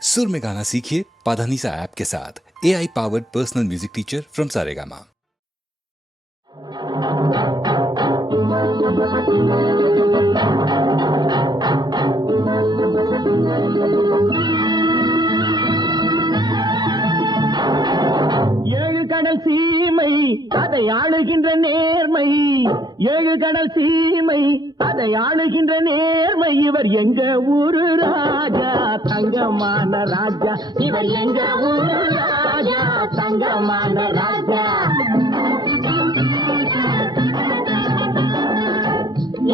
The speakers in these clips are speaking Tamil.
सुर में गाना सीखिए पाधानीसा ऐप के साथ। AI powered personal music teacher from Saregama. ஏழு கடல் சீமை அதை ஆளுகின்ற நேர்மை, ஏழு கடல் சீமை அதை ஆளுகின்ற நேர்மை. இவர் எங்க ஊரு ராஜா, தங்கமான ராஜா. இவர் எங்க ஊரு ராஜா, தங்கமான ராஜா.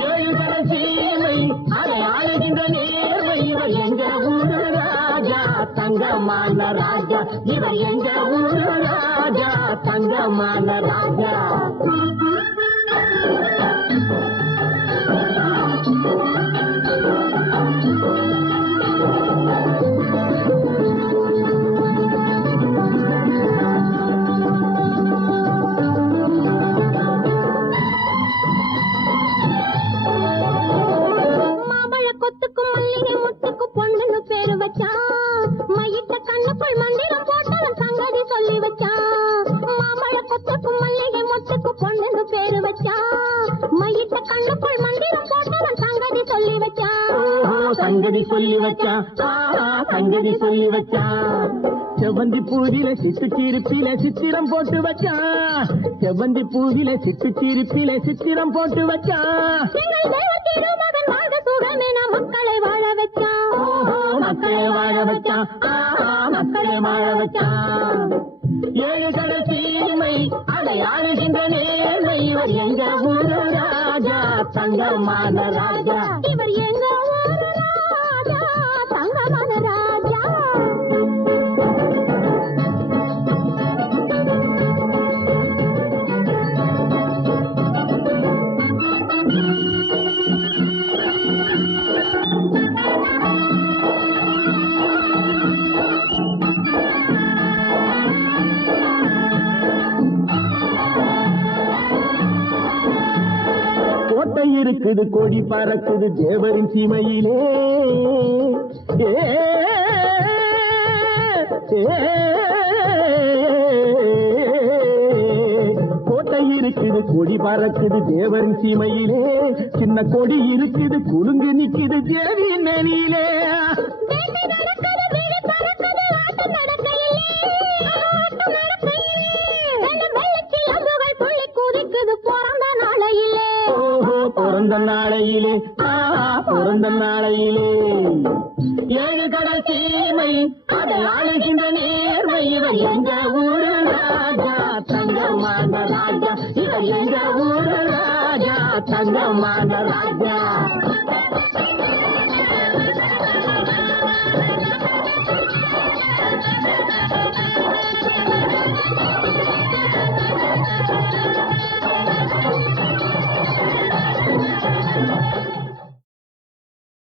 ஏழு கடல் சீமை அதை ஆளுகின்ற நேர்மை. இவர் எங்க ஊரு ராஜா, தங்கமான ராஜா. இவர் எங்க ஊரு ராஜா, தங்கமான ராஜா. மாம்பழ கொத்துக்கும் மல்லிகை முத்துக்கு பொண்ணுன்னு பேரு வச்சான். மையிட்ட கண்ணுக்குள் மந்திரம் போட்டவன் சங்கதி சொல்லி வச்சான். மாம்பழ கொத்துக்கும் மல்லிகை முத்துக்கு பொண்ணுன்னு பேரு வச்சான். மையிட்ட கண்ணுக்குள் மந்திரம் போட்டவன் சங்கதி சொல்லி வச்சான். சங்கதி சொல்லி வச்சான், சங்கதி சொல்லி வச்சான். செவ்வந்தி பூவில சிட்டு சிரிப்பில சித்திரம் போட்டு வச்சான். செவ்வந்தி பூவில சிட்டு சிரிப்பில சித்திரம் போட்டு வச்சான். எங்கள் தேவ திருமகன் வாழ்க சுகமென மக்களை வாழ வச்சான். மக்களை வாழ வச்சான், மக்களை வாழ வச்சான். ஏழு கடல் சீமை அதை ஆளுகின்ற நேர்மை. இவர் எங்க ஊரு ராஜா, தங்கமான ராஜா. இவர் எங்க ஊரு ராஜா, தங்கமான ராஜா. கோட்டை இருக்குது, கொடி பறக்குது தேவரின் சீமையிலே. ஏ, கோட்டை இருக்குது, கொடி பறக்குது தேவரின் சீமையிலே. சின்ன கொடி இருக்குது, குலுங்கு நிக்குது தேவியின் நனியிலே. வேட்டை நடக்குது, விழி பறக்குது, ஆட்டம் நடக்கையிலே. ஆட்டம் நடக்கையிலே. வெள்ளம் வெள்ளத்தில் அம்புகள் துள்ளி குதிக்குது பிறந்த நாளையிலே. ஓஹோ, பிறந்த நாளையிலே, பிறந்த நாளையிலே. ஏழு கடல் சீமை அதை ஆளுகின்ற நேர்மை. இவர் எங்க ஊரு ராஜா, தங்கமான ராஜா. இவர் எங்க ஊரு ராஜா, தங்கமான ராஜா.